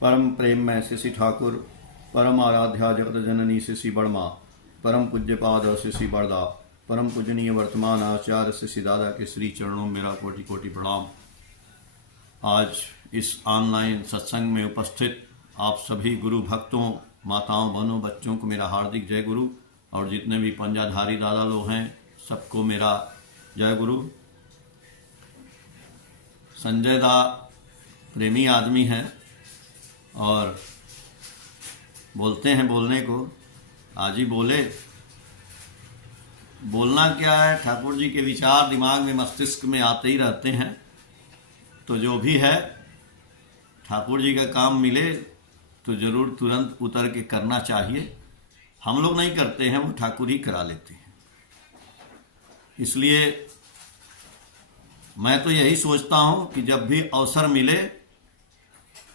परम प्रेम में शिशि ठाकुर, परम आराध्या जगत जननी शिशि बर्मा, परम पूज्य पाद शिशि बरदा, परम पूजनीय वर्तमान आचार्य शिशि दादा के श्री चरणों में मेरा कोटि कोटि प्रणाम। आज इस ऑनलाइन सत्संग में उपस्थित आप सभी गुरु भक्तों, माताओं, बहनों, बच्चों को मेरा हार्दिक जय गुरु, और जितने भी पंजाधारी दादा लोग हैं सबको मेरा जय गुरु। संजय दा प्रेमी आदमी है और बोलते हैं बोलने को, आज ही बोले। बोलना क्या है, ठाकुर जी के विचार दिमाग में, मस्तिष्क में आते ही रहते हैं। तो जो भी है ठाकुर जी का काम मिले तो जरूर तुरंत उतर के करना चाहिए। हम लोग नहीं करते हैं, वो ठाकुर ही करा लेते हैं। इसलिए मैं तो यही सोचता हूं कि जब भी अवसर मिले,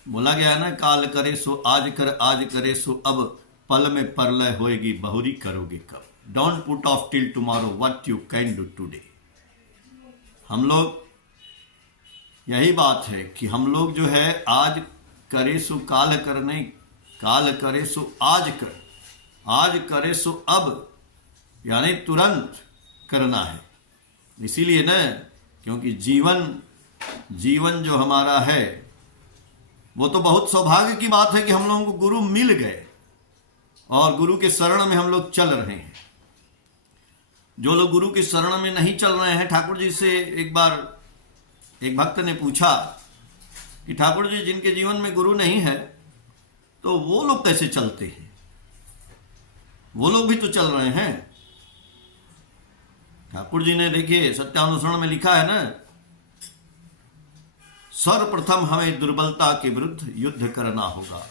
बोला गया है ना, काल करे सो आज कर, आज करे सो अब, पल में परलय होएगी बहुरी करोगे कब। Don't put off till tomorrow what you can do today. हम लोग यही बात है कि हम लोग जो है आज करे सो काल कर, नहीं, काल करे सो आज कर, आज करे सो अब, यानी तुरंत करना है। इसीलिए ना, क्योंकि जीवन जो हमारा है वो तो बहुत सौभाग्य की बात है कि हम लोगों को गुरु मिल गए और गुरु के शरण में हम लोग चल रहे हैं। जो लोग गुरु के शरण में नहीं चल रहे हैं, ठाकुर जी से एक बार एक भक्त ने पूछा कि ठाकुर जी, जिनके जीवन में गुरु नहीं है तो वो लोग कैसे चलते हैं? वो लोग भी तो चल रहे हैं। ठाकुर जी ने, देखिए, सत्यानुसरण में लिखा है ना, सर्वप्रथम हमें दुर्बलता के विरुद्ध युद्ध करना होगा,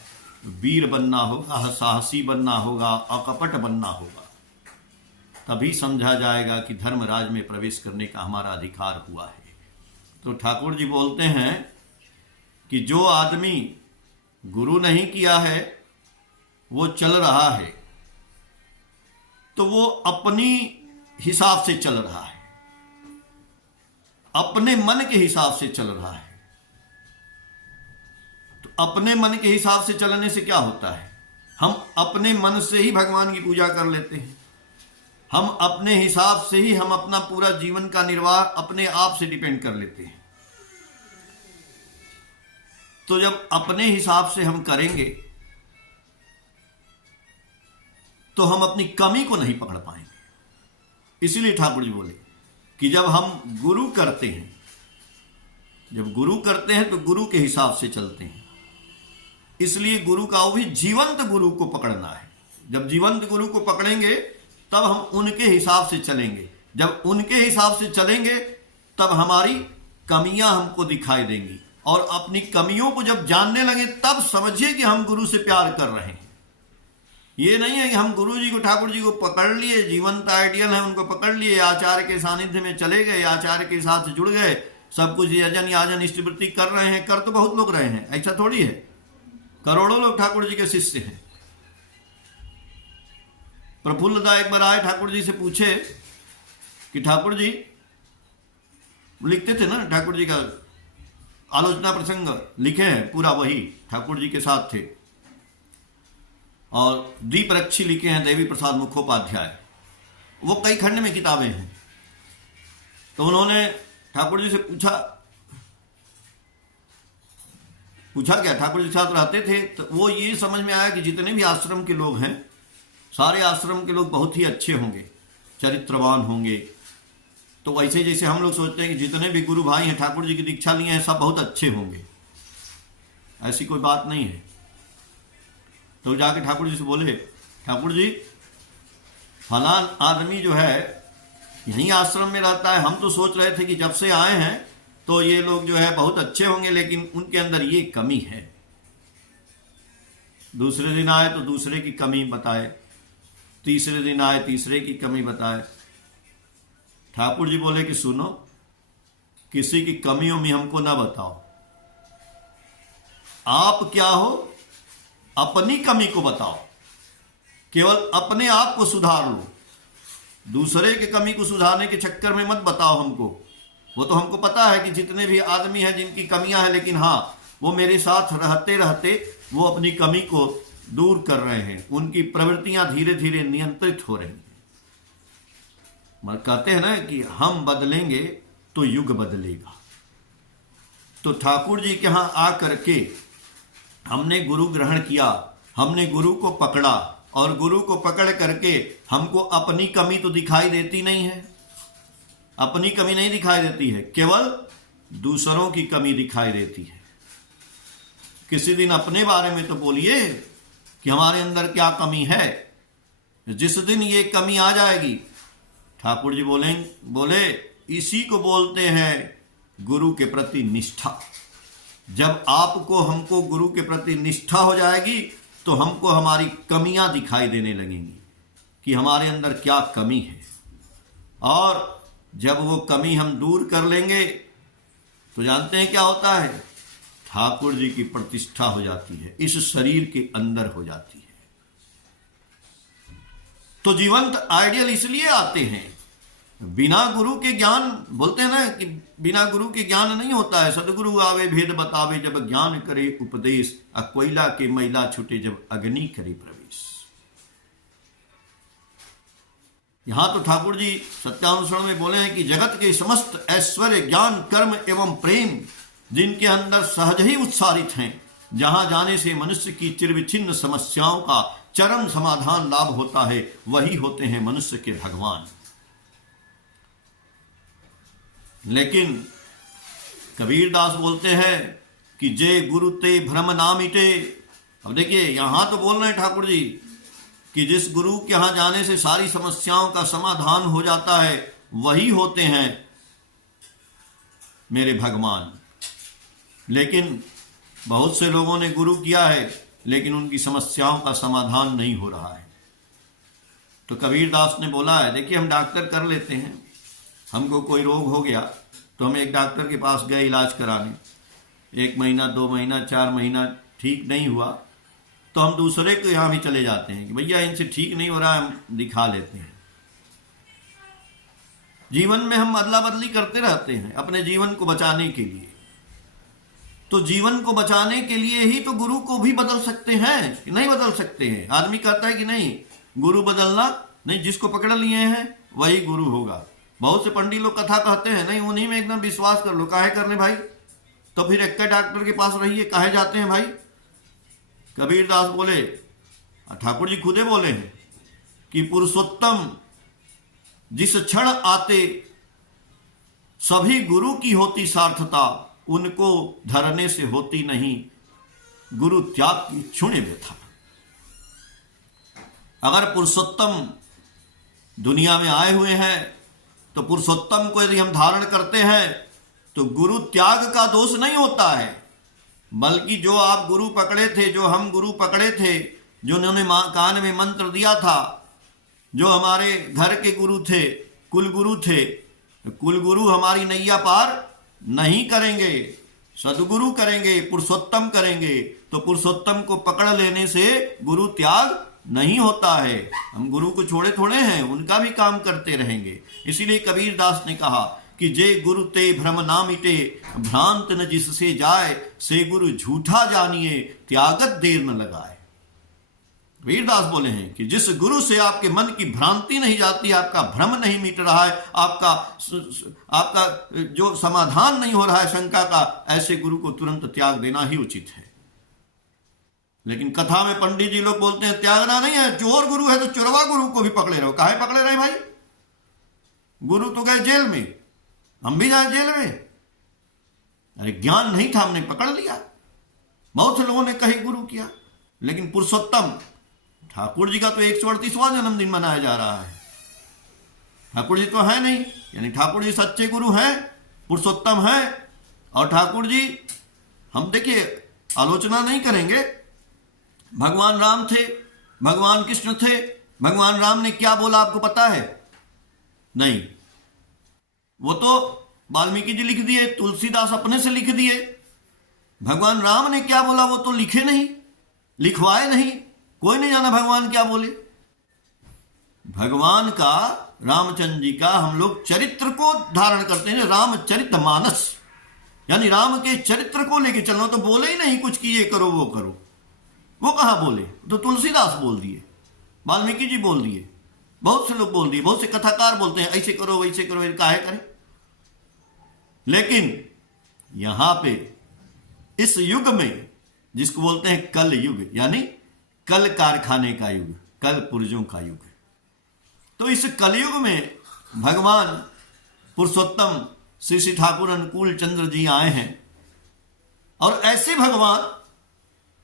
वीर बनना होगा, साहसी बनना होगा, अकपट बनना होगा। तभी समझा जाएगा कि धर्मराज में प्रवेश करने का हमारा अधिकार हुआ है। तो ठाकुर जी बोलते हैं कि जो आदमी गुरु नहीं किया है वो चल रहा है तो वो अपनी हिसाब से चल रहा है, अपने मन के हिसाब से चल रहा है। तो अपने मन के हिसाब से चलने से क्या होता है? हम अपने मन से ही भगवान की पूजा कर लेते हैं। हम अपने हिसाब से ही हम अपना पूरा जीवन का निर्वाह अपने आप से डिपेंड कर लेते हैं। तो जब अपने हिसाब से हम करेंगे तो हम अपनी कमी को नहीं पकड़ पाएंगे। इसीलिए ठाकुर जी बोले कि जब हम गुरु करते हैं, जब गुरु करते हैं तो गुरु के हिसाब से चलते हैं। इसलिए गुरु का वो भी जीवंत गुरु को पकड़ना है। जब जीवंत गुरु को पकड़ेंगे तब हम उनके हिसाब से चलेंगे। जब उनके हिसाब से चलेंगे तब हमारी कमियां हमको दिखाई देंगी, और अपनी कमियों को जब जानने लगे तब समझिए कि हम गुरु से प्यार कर रहे हैं। ये नहीं है कि हम गुरु जी को, ठाकुर जी को पकड़ लिए, जीवंत आइडियल है, उनको पकड़ लिए, आचार्य के सानिध्य में चले गए, आचार्य के साथ जुड़ गए, सब कुछ यजन याजन इष्टवृत्ति कर रहे हैं। कर तो बहुत लोग रहे हैं, ऐसा थोड़ी है। करोड़ों लोग ठाकुर जी के शिष्य हैं। प्रफुल्लदा एक बार आए, ठाकुर जी से पूछे कि ठाकुर जी, लिखते थे ना, ठाकुर जी का आलोचना प्रसंग लिखे हैं, पूरा वही ठाकुर जी के साथ थे। और दीप रक्षी लिखे हैं देवी प्रसाद मुखोपाध्याय, वो कई खंड में किताबें हैं। तो उन्होंने ठाकुर जी से पूछा क्या, ठाकुर जी के साथ रहते थे, तो वो ये समझ में आया कि जितने भी आश्रम के लोग हैं, सारे आश्रम के लोग बहुत ही अच्छे होंगे, चरित्रवान होंगे। तो वैसे जैसे हम लोग सोचते हैं कि जितने भी गुरु भाई हैं, ठाकुर जी की दीक्षा लिए हैं, सब बहुत अच्छे होंगे, ऐसी कोई बात नहीं है। तो जाके ठाकुर जी से बोले, ठाकुर जी, फलान आदमी जो है यहीं आश्रम में रहता है, हम तो सोच रहे थे कि जब से आए हैं तो ये लोग जो है बहुत अच्छे होंगे, लेकिन उनके अंदर ये कमी है। दूसरे दिन आए तो दूसरे की कमी बताए, तीसरे दिन आए तीसरे की कमी बताए। ठाकुर जी बोले कि सुनो, किसी की कमियों में हमको ना बताओ, आप क्या हो अपनी कमी को बताओ, केवल अपने आप को सुधार लो। दूसरे के कमी को सुधारने के चक्कर में मत बताओ हमको वो तो हमको पता है कि जितने भी आदमी हैं जिनकी कमियां हैं, लेकिन हाँ, वो मेरे साथ रहते रहते वो अपनी कमी को दूर कर रहे हैं, उनकी प्रवृत्तियां धीरे धीरे नियंत्रित हो रही हैं। मगर कहते हैं ना कि हम बदलेंगे तो युग बदलेगा। तो ठाकुर जी के यहाँ आ करके हमने गुरु ग्रहण किया, हमने गुरु को पकड़ा, और गुरु को पकड़ करके हमको अपनी कमी तो दिखाई देती नहीं है, अपनी कमी नहीं दिखाई देती है, केवल दूसरों की कमी दिखाई देती है। किसी दिन अपने बारे में तो बोलिए कि हमारे अंदर क्या कमी है। जिस दिन ये कमी आ जाएगी, ठाकुर जी बोले इसी को बोलते हैं गुरु के प्रति निष्ठा। जब आपको हमको गुरु के प्रति निष्ठा हो जाएगी तो हमको हमारी कमियां दिखाई देने लगेंगी कि हमारे अंदर क्या कमी है, और जब वो कमी हम दूर कर लेंगे तो जानते हैं क्या होता है, ठाकुर जी की प्रतिष्ठा हो जाती है, इस शरीर के अंदर हो जाती है। तो जीवंत आइडियल इसलिए आते हैं, बिना गुरु के ज्ञान, बोलते हैं ना कि बिना गुरु के ज्ञान नहीं होता है। सदगुरु आवे भेद बतावे, जब ज्ञान करे उपदेश, कोयला के मैला छूटे, जब अग्नि करे प्रवेश। यहां तो ठाकुर जी सत्यानुसरण में बोले हैं कि जगत के समस्त ऐश्वर्य, ज्ञान, कर्म एवं प्रेम जिनके अंदर सहज ही उत्सारित हैं, जहां जाने से मनुष्य की चिरविच्छिन्न समस्याओं का चरम समाधान लाभ होता है, वही होते हैं मनुष्य के भगवान। लेकिन कबीरदास बोलते हैं कि जे गुरु ते भ्रम ना मिटे। अब देखिए यहां तो बोल रहे हैं ठाकुर जी कि जिस गुरु के यहां जाने से सारी समस्याओं का समाधान हो जाता है, वही होते हैं मेरे भगवान। लेकिन बहुत से लोगों ने गुरु किया है, लेकिन उनकी समस्याओं का समाधान नहीं हो रहा है। तो कबीरदास ने बोला है, देखिए हम डॉक्टर कर लेते हैं, हमको कोई रोग हो गया तो हम एक डॉक्टर के पास गए इलाज कराने, 1 महीना 2 महीना 4 महीना ठीक नहीं हुआ तो हम दूसरे के यहाँ भी चले जाते हैं कि भैया इनसे ठीक नहीं हो रहा, हम दिखा लेते हैं। जीवन में हम अदला बदली करते रहते हैं अपने जीवन को बचाने के लिए। तो जीवन को बचाने के लिए ही तो गुरु को भी बदल सकते हैं, नहीं बदल सकते हैं। आदमी कहता है कि नहीं गुरु बदलना नहीं, जिसको पकड़ लिए हैं वही गुरु होगा। बहुत से पंडित लोग कथा कहते हैं, नहीं उन्हीं में एकदम विश्वास कर लो, काहे करने भाई, तो फिर एक डॉक्टर के पास रहिए, काहे जाते हैं भाई। कबीरदास बोले, ठाकुर जी खुदे बोले हैं कि पुरुषोत्तम जिस क्षण आते सभी गुरु की होती सार्थता, उनको धरने से होती नहीं गुरु त्याग की क्षुण्य व्यथा। अगर पुरुषोत्तम दुनिया में आए हुए हैं तो पुरुषोत्तम को यदि हम धारण करते हैं तो गुरु त्याग का दोष नहीं होता है, बल्कि जो आप गुरु पकड़े थे, जो हम गुरु पकड़े थे, जो उन्होंने कान में मंत्र दिया था, जो हमारे घर के गुरु थे, कुल गुरु थे, कुल गुरु हमारी नैया पार नहीं करेंगे, सदगुरु करेंगे, पुरुषोत्तम करेंगे। तो पुरुषोत्तम को पकड़ लेने से गुरु त्याग नहीं होता है। हम गुरु को छोड़े थोड़े हैं, उनका भी काम करते रहेंगे। इसीलिए कबीरदास ने कहा कि जे गुरु ते भ्रम ना मिटे, भ्रांत न जिससे जाए, से गुरु झूठा जानिए, त्यागत देर न लगाए। कबीरदास बोले हैं कि जिस गुरु से आपके मन की भ्रांति नहीं जाती, आपका भ्रम नहीं मिट रहा है, आपका जो समाधान नहीं हो रहा है शंका का, ऐसे गुरु को तुरंत त्याग देना ही उचित है। लेकिन कथा में पंडित जी लोग बोलते हैं त्यागना नहीं है, चोर गुरु है तो चोरवा गुरु को भी पकड़े रहो। काहे पकड़े रहे भाई, गुरु तो गए जेल में, हम भी जाए जेल में। अरे ज्ञान नहीं था, हमने पकड़ लिया। बहुत से लोगों ने कहीं गुरु किया, लेकिन पुरुषोत्तम ठाकुर जी का तो 138वां जन्मदिन मनाया जा रहा है। ठाकुर जी तो है नहीं, यानी ठाकुर जी सच्चे गुरु हैं, पुरुषोत्तम हैं। और ठाकुर जी, हम देखिए आलोचना नहीं करेंगे, भगवान राम थे, भगवान कृष्ण थे। भगवान राम ने क्या बोला आपको पता है? नहीं, वो तो वाल्मीकि जी लिख दिए, तुलसीदास अपने से लिख दिए। भगवान राम ने क्या बोला वो तो लिखे नहीं, लिखवाए नहीं, कोई नहीं जाना भगवान क्या बोले। भगवान का रामचंद्र जी का हम लोग चरित्र को धारण करते हैं, रामचरितमानस, यानी राम के चरित्र को लेके चलना। तो बोले ही नहीं कुछ कि ये करो वो करो, वो कहाँ बोले? तो तुलसीदास बोल दिए, वाल्मीकि जी बोल दिए, बहुत से लोग बोल दिए, बहुत से कथाकार बोलते हैं ऐसे करो वैसे करो, काहे करें। लेकिन यहां पे इस युग में, जिसको बोलते हैं कल युग, यानी कल कारखाने का युग, कल पुर्जों का युग, तो इस कलयुग में भगवान पुरुषोत्तम श्री श्री ठाकुर अनुकूल चंद्र जी आए हैं। और ऐसे भगवान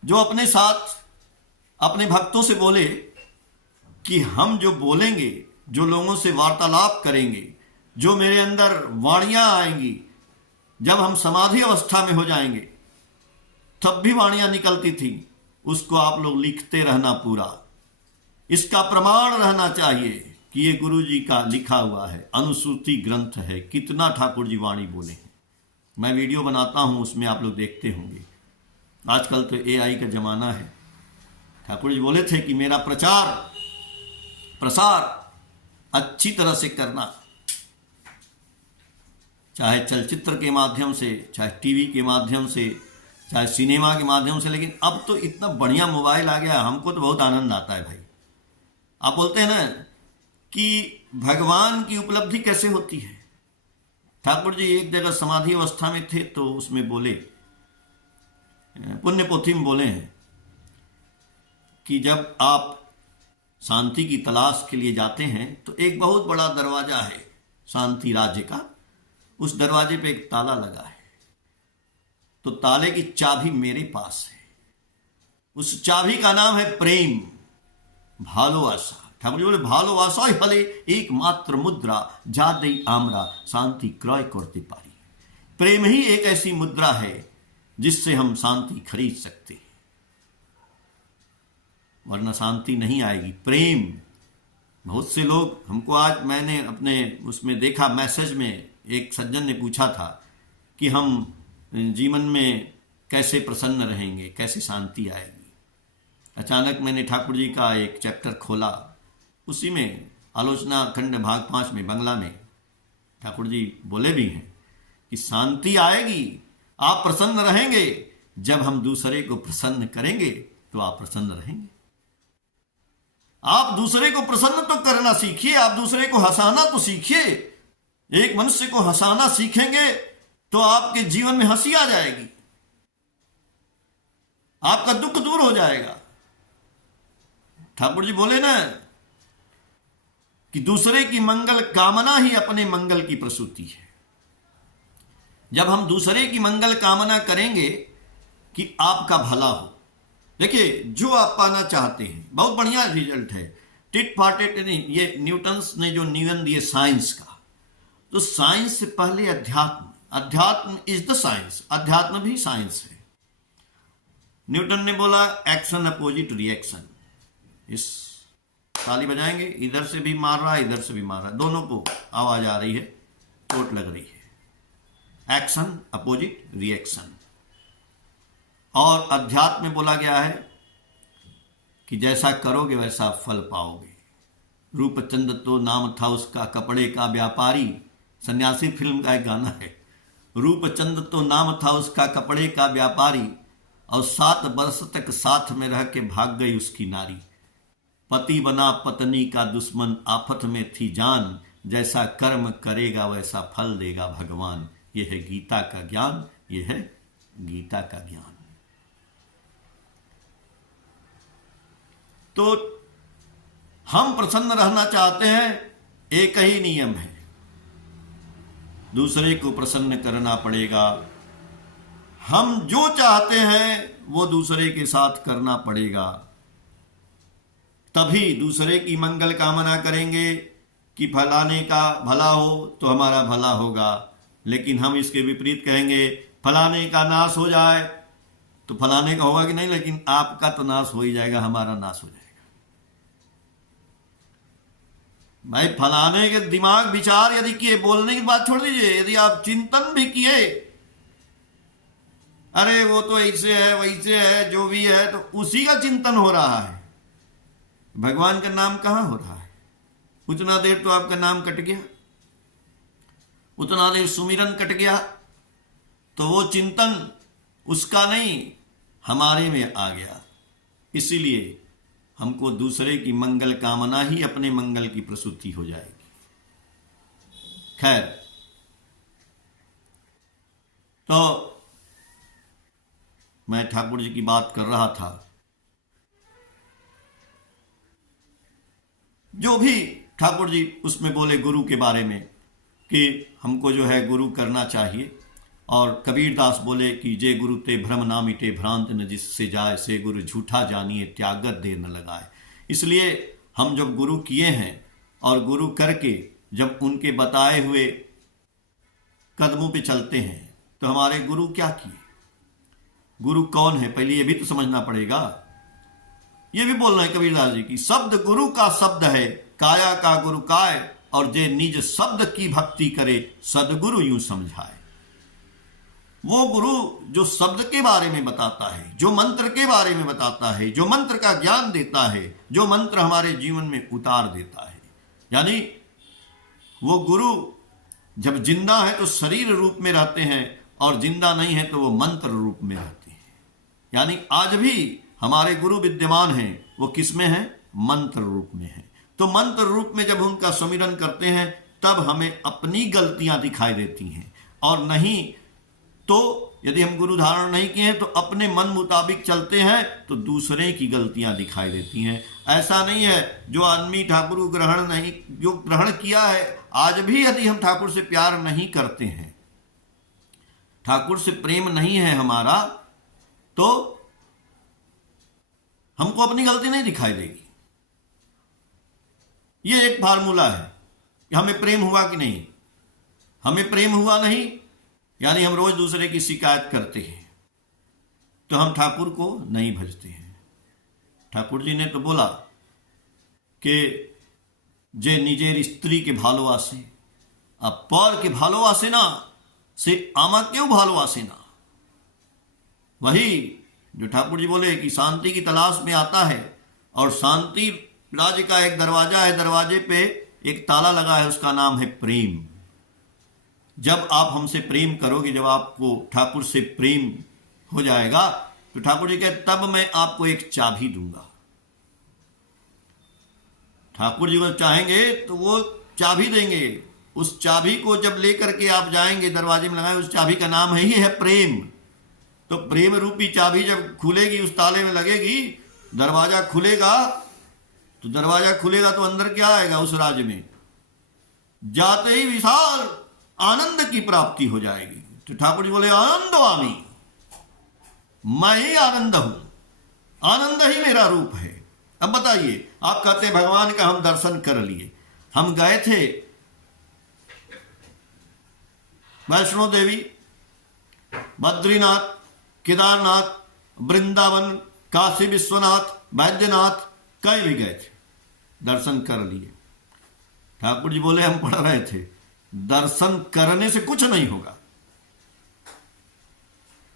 जो अपने साथ अपने भक्तों से बोले कि हम जो बोलेंगे, जो लोगों से वार्तालाप करेंगे, जो मेरे अंदर वाणियां आएंगी, जब हम समाधि अवस्था में हो जाएंगे तब भी वाणियां निकलती थी, उसको आप लोग लिखते रहना पूरा। इसका प्रमाण रहना चाहिए कि ये गुरु जी का लिखा हुआ है, अनुसूची ग्रंथ है, कितना ठाकुर जी वाणी बोले हैं। मैं वीडियो बनाता हूं, उसमें आप लोग देखते होंगे। आजकल तो AI का जमाना है। ठाकुर जी बोले थे कि मेरा प्रचार प्रसार अच्छी तरह से करना, चाहे चलचित्र के माध्यम से, चाहे टीवी के माध्यम से, चाहे सिनेमा के माध्यम से। लेकिन अब तो इतना बढ़िया मोबाइल आ गया, हमको तो बहुत आनंद आता है भाई। आप बोलते हैं ना कि भगवान की उपलब्धि कैसे होती है। ठाकुर जी एक जगह समाधि अवस्था में थे, तो उसमें बोले, पुण्य पोथी में बोले हैं कि जब आप शांति की तलाश के लिए जाते हैं तो एक बहुत बड़ा दरवाजा है शांति राज्य का, उस दरवाजे पे एक ताला लगा है, तो ताले की चाबी मेरे पास है। उस चाबी का नाम है प्रेम, भालोवासा। ठाकुर जी बोले भालोवासा ही हले एकमात्र मुद्रा, जादई आमरा शांति क्रय करते पारी। प्रेम ही एक ऐसी मुद्रा है जिससे हम शांति खरीद सकते हैं, वरना शांति नहीं आएगी। प्रेम, बहुत से लोग हमको, आज मैंने अपने उसमें देखा मैसेज में, एक सज्जन ने पूछा था कि हम जीवन में कैसे प्रसन्न रहेंगे, कैसे शांति आएगी। अचानक मैंने ठाकुर जी का एक चैप्टर खोला, उसी में आलोचना खंड भाग 5 में बंगला में ठाकुर जी बोले भी हैं कि शांति आएगी, आप प्रसन्न रहेंगे जब हम दूसरे को प्रसन्न करेंगे, तो आप प्रसन्न रहेंगे। आप दूसरे को प्रसन्न तो करना सीखिए, आप दूसरे को हंसाना तो सीखिए। एक मनुष्य को हंसाना सीखेंगे तो आपके जीवन में हंसी आ जाएगी, आपका दुख दूर हो जाएगा। ठाकुर जी बोले ना कि दूसरे की मंगल कामना ही अपने मंगल की प्रसूति है। जब हम दूसरे की मंगल कामना करेंगे कि आपका भला हो, देखिए जो आप पाना चाहते हैं, बहुत बढ़िया रिजल्ट है। टिट फॉर टेट, ये न्यूटन्स ने जो नियम दिए साइंस का, तो साइंस से पहले अध्यात्म, अध्यात्म इज द साइंस, अध्यात्म भी साइंस है। न्यूटन ने बोला एक्शन अपोजिट रिएक्शन। इस ताली बजाएंगे, इधर से भी मार रहा है, इधर से भी मार रहा है, दोनों को आवाज आ रही है, चोट लग रही है। Action opposite reaction. और अध्यात्म में बोला गया है कि जैसा करोगे वैसा फल पाओगे। रूपचंद तो नाम था उसका, कपड़े का व्यापारी, सन्यासी फिल्म का एक गाना है। रूपचंद तो नाम था उसका, कपड़े का व्यापारी, और 7 वर्ष तक साथ में रह के भाग गई उसकी नारी। पति बना पत्नी का दुश्मन, आफत में थी जान, जैसा कर्म करेगा वैसा फल देगा भगवान। यह है गीता का ज्ञान, यह है गीता का ज्ञान। तो हम प्रसन्न रहना चाहते हैं, एक ही नियम है, दूसरे को प्रसन्न करना पड़ेगा। हम जो चाहते हैं वो दूसरे के साथ करना पड़ेगा, तभी दूसरे की मंगल कामना करेंगे कि फलाने का भला हो तो हमारा भला होगा। लेकिन हम इसके विपरीत कहेंगे फलाने का नाश हो जाए तो फलाने का होगा कि नहीं, लेकिन आपका तो नाश हो ही जाएगा, हमारा नाश हो जाएगा। भाई फलाने के दिमाग विचार यदि किए, बोलने की बात छोड़ दीजिए, यदि आप चिंतन भी किए, अरे वो तो ऐसे है वैसे है, जो भी है, तो उसी का चिंतन हो रहा है, भगवान का नाम कहां हो रहा है। उतना देर तो आपका नाम कट गया, उतना देर सुमिरन कट गया, तो वो चिंतन उसका नहीं हमारे में आ गया। इसीलिए हमको दूसरे की मंगल कामना ही अपने मंगल की प्रसूति हो जाएगी। खैर, तो मैं ठाकुर जी की बात कर रहा था। जो भी ठाकुर जी उसमें बोले गुरु के बारे में कि हमको जो है गुरु करना चाहिए, और कबीरदास बोले कि जे गुरु ते भ्रम ना मिटे, भ्रांत न जिससे जाए, से गुरु झूठा जानिए, त्यागत देर न लगाए। इसलिए हम जब गुरु किए हैं और गुरु करके जब उनके बताए हुए कदमों पे चलते हैं, तो हमारे गुरु क्या किए, गुरु कौन है, पहले ये भी तो समझना पड़ेगा। ये भी बोल रहे हैं कबीरदास जी की शब्द गुरु का शब्द है, काया का गुरु काय, और जे निज शब्द की भक्ति करे, सदगुरु यूं समझाए। वो गुरु जो शब्द के बारे में बताता है, जो मंत्र के बारे में बताता है, जो मंत्र का ज्ञान देता है, जो मंत्र हमारे जीवन में उतार देता है। यानी वो गुरु जब जिंदा है तो शरीर रूप में रहते हैं, और जिंदा नहीं है तो वो मंत्र रूप में रहते हैं। यानी आज भी हमारे गुरु विद्यमान हैं, वो किस में है, मंत्र रूप में है। तो मंत्र रूप में जब उनका सुमिरन करते हैं तब हमें अपनी गलतियां दिखाई देती हैं, और नहीं तो यदि हम गुरु धारण नहीं किए हैं तो अपने मन मुताबिक चलते हैं तो दूसरे की गलतियां दिखाई देती हैं। ऐसा नहीं है जो आदमी ठाकुर को ग्रहण नहीं, जो ग्रहण किया है, आज भी यदि हम ठाकुर से प्यार नहीं करते हैं, ठाकुर से प्रेम नहीं है हमारा, तो हमको अपनी गलती नहीं दिखाई देगी। ये एक फार्मूला है कि हमें प्रेम हुआ कि नहीं। हमें प्रेम हुआ नहीं, यानी हम रोज दूसरे की शिकायत करते हैं, तो हम ठाकुर को नहीं भजते हैं। ठाकुर जी ने तो बोला कि जे निजेर स्त्री के भालोवासे, अब पर के भालोवासे ना, से आमा क्यों भालोवासे ना। वही जो ठाकुर जी बोले कि शांति की तलाश में आता है, और शांति राज्य का एक दरवाजा है, दरवाजे पे एक ताला लगा है, उसका नाम है प्रेम। जब आप हमसे प्रेम करोगे, जब आपको ठाकुर से प्रेम हो जाएगा, तो ठाकुर जी कहते तब मैं आपको एक चाबी दूंगा। ठाकुर जी को चाहेंगे तो वो चाबी देंगे। उस चाबी को जब लेकर के आप जाएंगे, दरवाजे में लगाए, उस चाबी का नाम ही है प्रेम। तो प्रेम रूपी चाबी जब खुलेगी, उस ताले में लगेगी, दरवाजा खुलेगा, तो दरवाजा खुलेगा तो अंदर क्या आएगा, उस राज्य में जाते ही विशाल आनंद की प्राप्ति हो जाएगी। तो ठाकुर जी बोले आनंदवामी, मैं ही आनंद हूं, आनंद ही मेरा रूप है। अब बताइए, आप कहते भगवान का हम दर्शन कर लिए। हम गए थे वैष्णो देवी, बद्रीनाथ, केदारनाथ, वृंदावन, काशी विश्वनाथ, बैद्यनाथ, कहीं भी गए थे, दर्शन कर लिए। ठाकुर जी बोले हम पढ़ रहे थे, दर्शन करने से कुछ नहीं होगा।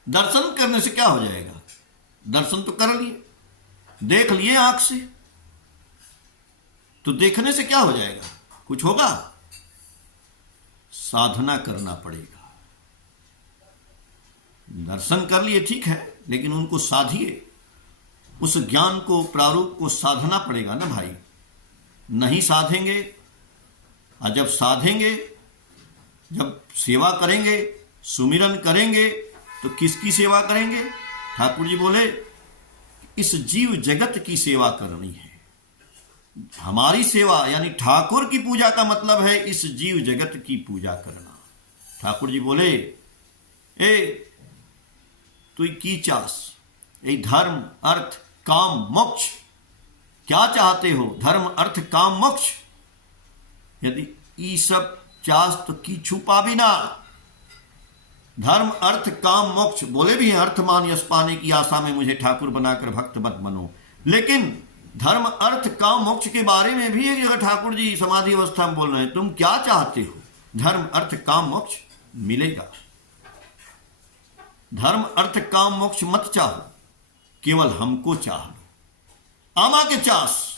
दर्शन करने से क्या हो जाएगा, दर्शन तो कर लिए, देख लिए आंख से, तो देखने से क्या हो जाएगा, कुछ होगा। साधना करना पड़ेगा। दर्शन कर लिए ठीक है, लेकिन उनको साधिए, उस ज्ञान को, प्रारूप को साधना पड़ेगा ना भाई। नहीं साधेंगे, और जब साधेंगे, जब सेवा करेंगे, सुमिरन करेंगे, तो किसकी सेवा करेंगे। ठाकुर जी बोले इस जीव जगत की सेवा करनी है। हमारी सेवा यानी ठाकुर की पूजा का मतलब है इस जीव जगत की पूजा करना। ठाकुर जी बोले ए तू की चास, ये धर्म अर्थ काम मोक्ष, क्या चाहते हो, धर्म अर्थ काम मोक्ष। यदि ये सब चास तो की छुपा भी ना। धर्म अर्थ काम मोक्ष बोले भी हैं, अर्थ मान यश पाने की आशा में मुझे ठाकुर बनाकर भक्त मत बनो। लेकिन धर्म अर्थ काम मोक्ष के बारे में भी एक जगह ठाकुर जी समाधि अवस्था में बोल रहे हैं, तुम क्या चाहते हो, धर्म अर्थ काम मोक्ष मिलेगा। धर्म अर्थ काम मोक्ष मत चाहो, केवल हमको चाहो। आमा के चास,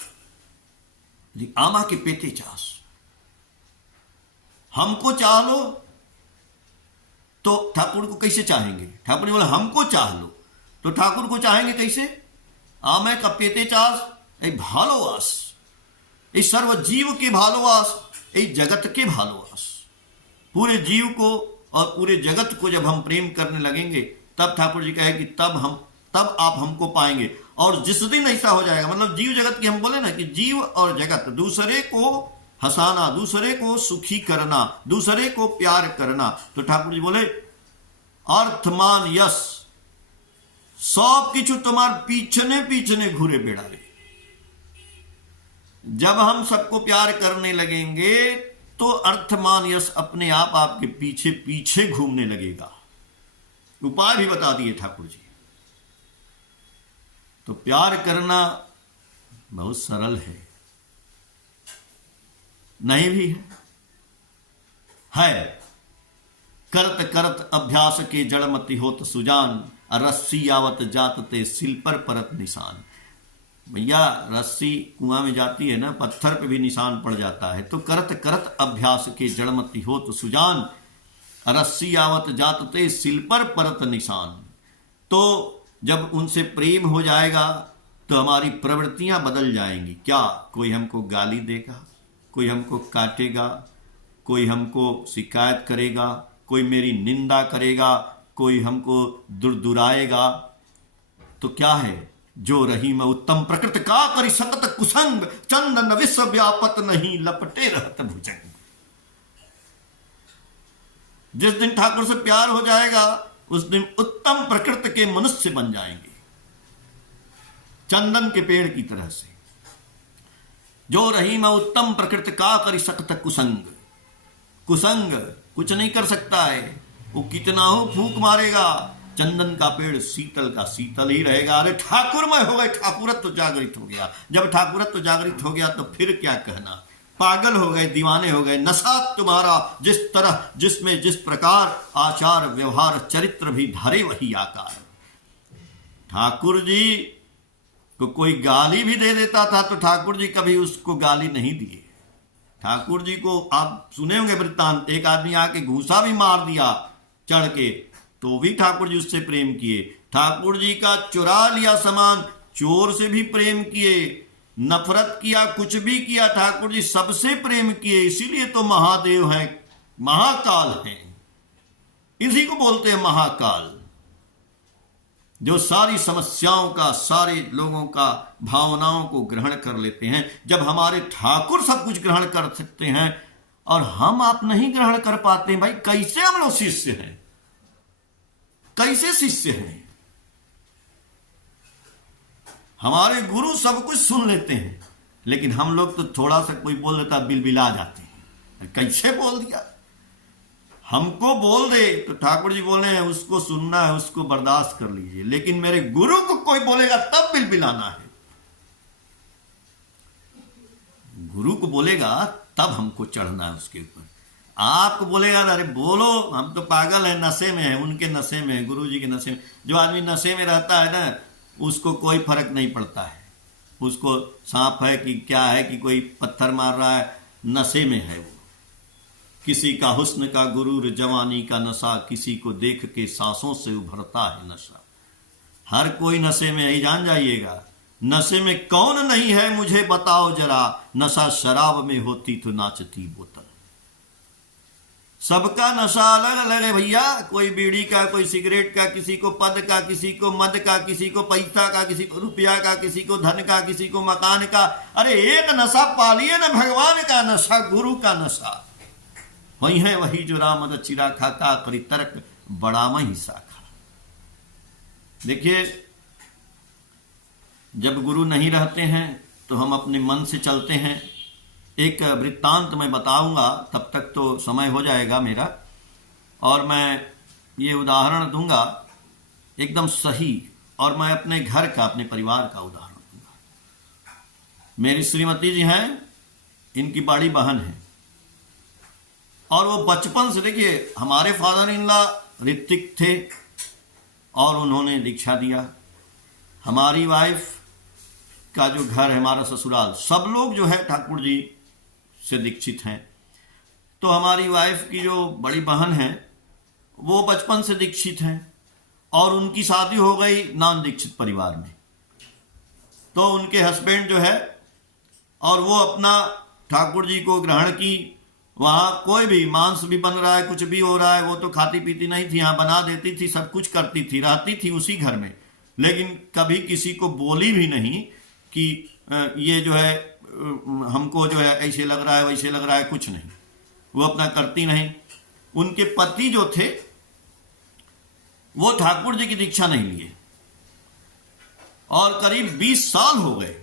दी आमा के पेते चास, हमको चाह लो तो ठाकुर को कैसे चाहेंगे? ठाकुर ने बोला हमको चाह लो तो ठाकुर को चाहेंगे कैसे? आमे का पेते चास, ए भालोवास, ए सर्व जीव के भालोवास, ए जगत के भालोवास। पूरे जीव को और पूरे जगत को जब हम प्रेम करने लगेंगे तब ठाकुर जी कहे कि तब आप हमको पाएंगे। और जिस दिन ऐसा हो जाएगा, मतलब जीव जगत की हम बोले ना कि जीव और जगत दूसरे को हंसाना, दूसरे को सुखी करना, दूसरे को प्यार करना, तो ठाकुर जी बोले अर्थमान यश सब किछु तुम्हार पीछने पीछने घूरे बेड़ावे। जब हम सबको प्यार करने लगेंगे तो अर्थमान यश अपने आप आपके पीछे पीछे घूमने लगेगा। उपाय भी बता दिए ठाकुर जी। तो प्यार करना बहुत सरल है, नहीं भी है। करत करत अभ्यास के जड़मति होत सुजान, रस्सी आवत जात ते सिल पर परत निशान। भैया रस्सी कुआं में जाती है ना, पत्थर पे भी निशान पड़ जाता है। तो करत करत अभ्यास के जड़मति होत सुजान, रस्सी आवत जात ते सिल पर परत निशान। तो जब उनसे प्रेम हो जाएगा तो हमारी प्रवृत्तियां बदल जाएंगी। क्या? कोई हमको गाली देगा, कोई हमको काटेगा, कोई हमको शिकायत करेगा, कोई मेरी निंदा करेगा, कोई हमको दुराएगा। तो क्या है? जो रही मैं उत्तम प्रकृति का करी सकत कुसंग, चंदन विश्व व्यापत नहीं लपटे रहत भुजंग। जिस दिन ठाकुर से प्यार हो जाएगा उस दिन उत्तम प्रकृति के मनुष्य बन जाएंगे, चंदन के पेड़ की तरह से। जो रही मैं उत्तम प्रकृति का करी सकत कुसंग। कुसंग कुछ नहीं कर सकता है, वो कितना हो फूंक मारेगा, चंदन का पेड़ शीतल का शीतल ही रहेगा। अरे ठाकुरमय हो गए, ठाकुरत्व जागृत हो गया। जब ठाकुरत्व जागृत हो गया तो फिर क्या कहना, पागल हो गए, दीवाने हो गए। नशा तुम्हारा जिस तरह जिसमें जिस प्रकार आचार व्यवहार चरित्र भी धरे वही आकार। ठाकुर जी को कोई गाली भी दे देता था तो ठाकुर जी कभी उसको गाली नहीं दिए। ठाकुर जी को आप सुने होंगे वृत्तांत, एक आदमी आके घूसा भी मार दिया चढ़ के, तो भी ठाकुर जी उससे प्रेम किए। ठाकुर जी का चुरा लिया सामान, चोर से भी प्रेम किए, नफरत किया, कुछ भी किया, ठाकुर जी सबसे प्रेम किए। इसीलिए तो महादेव हैं, महाकाल हैं। इसी को बोलते हैं महाकाल, जो सारी समस्याओं का, सारे लोगों का भावनाओं को ग्रहण कर लेते हैं। जब हमारे ठाकुर सब कुछ ग्रहण कर सकते हैं और हम आप नहीं ग्रहण कर पाते हैं, भाई कैसे हम लोग शिष्य हैं? कैसे शिष्य हैं? हमारे गुरु सब कुछ सुन लेते हैं, लेकिन हम लोग तो थोड़ा सा कोई बोल देता बिलबिला जाते हैं, कैसे बोल दिया। हमको बोल दे तो ठाकुर जी बोले हैं उसको सुनना है, उसको बर्दाश्त कर लीजिए, लेकिन मेरे गुरु को कोई बोलेगा तब बिलबिलाना है। गुरु को बोलेगा तब हमको चढ़ना है उसके ऊपर। आपको बोलेगा अरे बोलो, हम तो पागल है, नशे में है, उनके नशे में है, गुरु जी के नशे में। जो आदमी नशे में रहता है ना, उसको कोई फर्क नहीं पड़ता है, उसको सांप है कि क्या है कि कोई पत्थर मार रहा है, नशे में है वो। किसी का हुस्न का गुरूर जवानी का नशा, किसी को देख के सांसों से उभरता है नशा। हर कोई नशे में, यही जान जाइएगा। नशे में कौन नहीं है मुझे बताओ जरा, नशा शराब में होती तो नाचती बोतल। सबका नशा अलग अलग है भैया, कोई बीड़ी का, कोई सिगरेट का, किसी को पद का, किसी को मद का, किसी को पैसा का, किसी को रुपया का, किसी को धन का, किसी को मकान का। अरे एक नशा पालिए ना, भगवान का नशा, गुरु का नशा। वही है वही जो रामद चिरा खाता, करी तर्क बड़ा मही साखा। देखिए, जब गुरु नहीं रहते हैं तो हम अपने मन से चलते हैं। एक वृत्तांत मैं बताऊंगा, तब तक तो समय हो जाएगा मेरा, और मैं ये उदाहरण दूंगा एकदम सही, और मैं अपने घर का, अपने परिवार का उदाहरण दूंगा। मेरी श्रीमती जी हैं, इनकी बड़ी बहन है, और वो बचपन से, देखिए हमारे फादर इन लॉ ऋतिक थे और उन्होंने दीक्षा दिया। हमारी वाइफ का जो घर है, हमारा ससुराल, सब लोग जो है ठाकुर जी से दीक्षित हैं। तो हमारी वाइफ की जो बड़ी बहन है वो बचपन से दीक्षित हैं और उनकी शादी हो गई नॉन दीक्षित परिवार में। तो उनके हस्बैंड जो है और वो अपना ठाकुर जी को ग्रहण की। वहाँ कोई भी मांस भी बन रहा है, कुछ भी हो रहा है, वो तो खाती पीती नहीं थी, यहाँ बना देती थी, सब कुछ करती थी, रहती थी उसी घर में, लेकिन कभी किसी को बोली भी नहीं कि ये जो है हमको जो है ऐसे लग रहा है वैसे लग रहा है, कुछ नहीं, वो अपना करती नहीं। उनके पति जो थे वो ठाकुर जी की दीक्षा नहीं लिए और करीब 20 साल हो गए,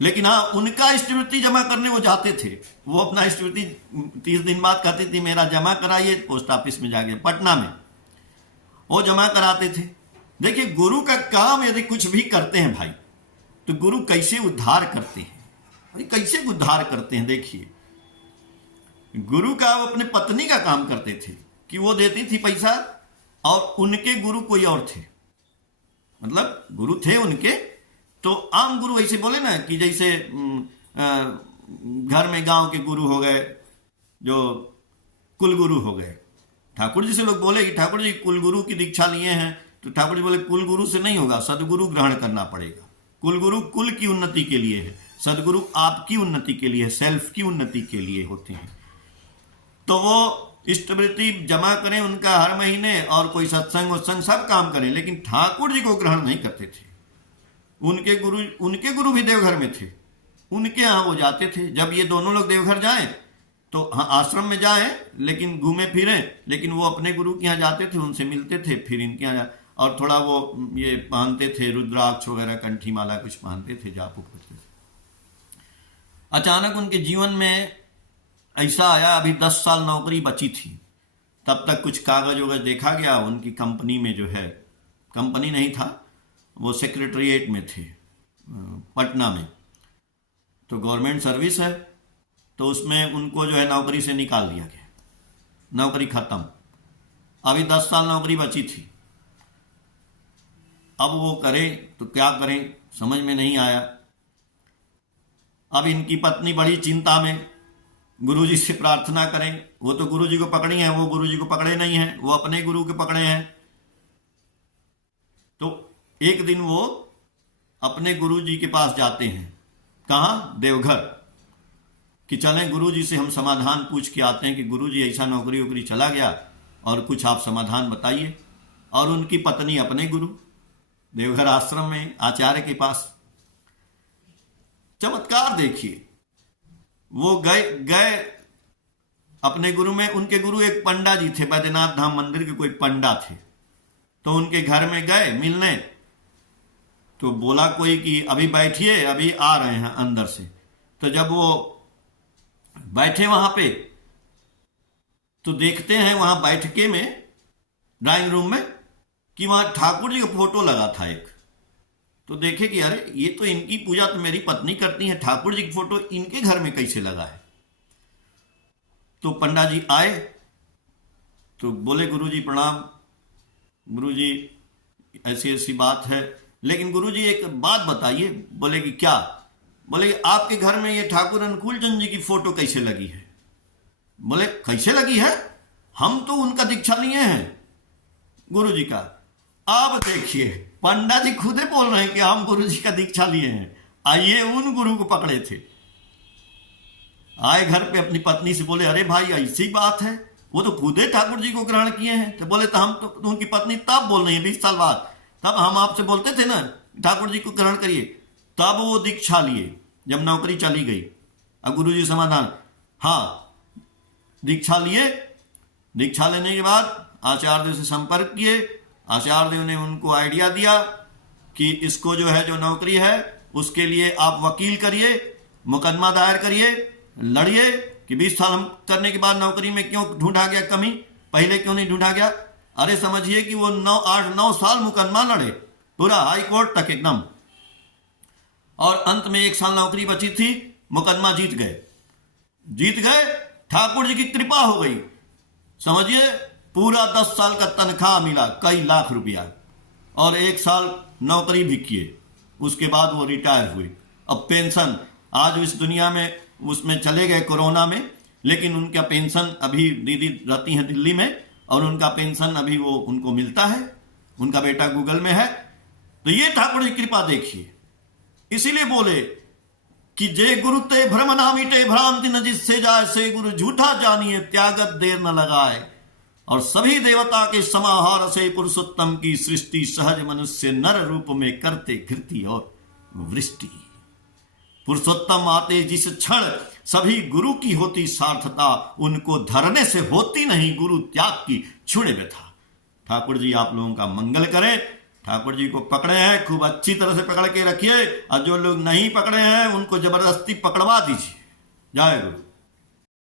लेकिन हाँ उनका इष्टवृत्ति जमा करने वो जाते थे। वो अपना इष्टवृत्ति 30 दिन बाद कहती थी मेरा जमा कराइए, पोस्ट ऑफिस में जाके पटना में वो जमा कराते थे। देखिए गुरु का काम यदि कुछ भी करते हैं भाई, तो गुरु कैसे उद्धार करते हैं, भाई कैसे उद्धार करते हैं। देखिए गुरु का वो अपने पत्नी का काम करते थे कि वो देती थी पैसा और उनके गुरु कोई और थे, मतलब गुरु थे उनके। तो आम गुरु ऐसे बोले ना कि जैसे घर में गांव के गुरु हो गए, जो कुल गुरु हो गए। ठाकुर जी से लोग बोले कि ठाकुर जी कुल गुरु की दीक्षा लिए हैं, तो ठाकुर जी बोले कुल गुरु से नहीं होगा, सदगुरु ग्रहण करना पड़ेगा। कुल गुरु कुल की उन्नति के लिए है, सदगुरु आपकी उन्नति के लिए, सेल्फ की उन्नति के लिए होते हैं। तो वो इष्टवृत्ति जमा करें उनका हर महीने और कोई सत्संग वत्संग सब काम करें, लेकिन ठाकुर जी को ग्रहण नहीं करते थे। उनके गुरु भी देवघर में थे, उनके यहाँ वो जाते थे। जब ये दोनों लोग देवघर जाएं तो हाँ आश्रम में जाएं, लेकिन घूमे फिरे, लेकिन वो अपने गुरु के यहाँ जाते थे, उनसे मिलते थे, फिर इनके यहाँ और थोड़ा वो ये पहनते थे, रुद्राक्ष वगैरह, कंठी माला कुछ पहनते थे, जाप करते थे। अचानक उनके जीवन में ऐसा आया, अभी 10 साल नौकरी बची थी, तब तक कुछ कागज वगैरह देखा गया। उनकी कंपनी में जो है, कंपनी नहीं था, वो सेक्रेटरीट में थे पटना में, तो गवर्नमेंट सर्विस है, तो उसमें उनको जो है नौकरी से निकाल दिया गया, नौकरी खत्म। अभी 10 साल नौकरी बची थी। अब वो करें तो क्या करें समझ में नहीं आया। अब इनकी पत्नी बड़ी चिंता में, गुरुजी से प्रार्थना करें। वो तो गुरुजी को पकड़ी हैं, वो गुरुजी को पकड़े नहीं हैं, वो अपने गुरु के पकड़े हैं। तो एक दिन वो अपने गुरुजी के पास जाते हैं, कहाँ, देवघर, कि चलें गुरुजी से हम समाधान पूछ के आते हैं कि गुरुजी ऐसा नौकरी वोकरी चला गया और कुछ आप समाधान बताइए। और उनकी पत्नी अपने गुरु देवघर आश्रम में आचार्य के पास। चमत्कार देखिए, वो गए अपने गुरु में। उनके गुरु एक पंडा जी थे, बैद्यनाथ धाम मंदिर के कोई पंडा थे, तो उनके घर में गए मिलने। तो बोला कोई कि अभी बैठिए, अभी आ रहे हैं अंदर से। तो जब वो बैठे वहां पे, तो देखते हैं वहां बैठके में, ड्राइंग रूम में, कि वहां ठाकुर जी का फोटो लगा था एक। तो देखे कि अरे ये तो इनकी पूजा तो मेरी पत्नी करती है, ठाकुर जी की फोटो इनके घर में कैसे लगा है। तो पंडा जी आए तो बोले गुरुजी प्रणाम, गुरुजी ऐसी ऐसी बात है, लेकिन गुरुजी एक बात बताइए। बोले कि क्या? बोले आपके घर में ये ठाकुर अनुकूल चंद जी की फोटो कैसे लगी है? बोले कैसे लगी है, हम तो उनका दीक्षा लिए हैं गुरुजी का। अब देखिए पंडा जी खुदे बोल रहे हैं कि हम गुरुजी का दीक्षा लिए हैं। आइए उन गुरु को पकड़े थे, आए घर पे अपनी पत्नी से बोले अरे भाई ऐसी बात है, वो तो खुदे ठाकुर जी को ग्रहण किए हैं। तो बोले तो हम तो उनकी पत्नी तब बोल रही है 20 साल बाद, तब हम आपसे बोलते थे ना ठाकुर जी को ग्रहण करिए, तब वो दीक्षा लिए जब नौकरी चली गई। अब गुरु जी समाधान, हाँ दीक्षा लिए। दीक्षा लेने के बाद आचार्य देव से संपर्क किए। आचार्य देव ने उनको आइडिया दिया कि इसको जो है जो नौकरी है उसके लिए आप वकील करिए, मुकदमा दायर करिए, लड़िए कि 20 साल हम करने के बाद नौकरी में क्यों ढूंढा गया कमी, पहले क्यों नहीं ढूंढा गया। अरे समझिए कि वो 8-9 साल मुकदमा लड़े, पूरा हाई कोर्ट तक एकदम, और अंत में 1 साल नौकरी बची थी, मुकदमा जीत गए। ठाकुर जी की कृपा हो गई, समझिए पूरा 10 साल का तनख्वाह मिला, कई लाख रुपया, और 1 साल नौकरी भी किए। उसके बाद वो रिटायर हुए। अब पेंशन आज इस दुनिया में उसमें चले गए कोरोना में, लेकिन उनका पेंशन अभी दीदी रहती हैं दिल्ली में और उनका पेंशन अभी वो उनको मिलता है, उनका बेटा गूगल में है। तो ये ठाकुर जी कृपा देखिए, इसीलिए बोले कि जे गुरु ते भ्रम ना मिटे भ्रांति न जिससे जाए, से गुरु झूठा जानिए त्यागत देर न लगाए। और सभी देवता के समाहार से पुरुषोत्तम की सृष्टि, सहज मनुष्य नर रूप में करते घृति और वृष्टि। पुरुषोत्तम आते जिस क्षण सभी गुरु की होती सार्थता, उनको धरने से होती नहीं गुरु त्याग की क्षुण व्यथा। ठाकुर जी आप लोगों का मंगल करें। ठाकुर जी को पकड़े हैं खूब अच्छी तरह से पकड़ के रखिए, और जो लोग नहीं पकड़े हैं उनको जबरदस्ती पकड़वा दीजिए। जय गुरु।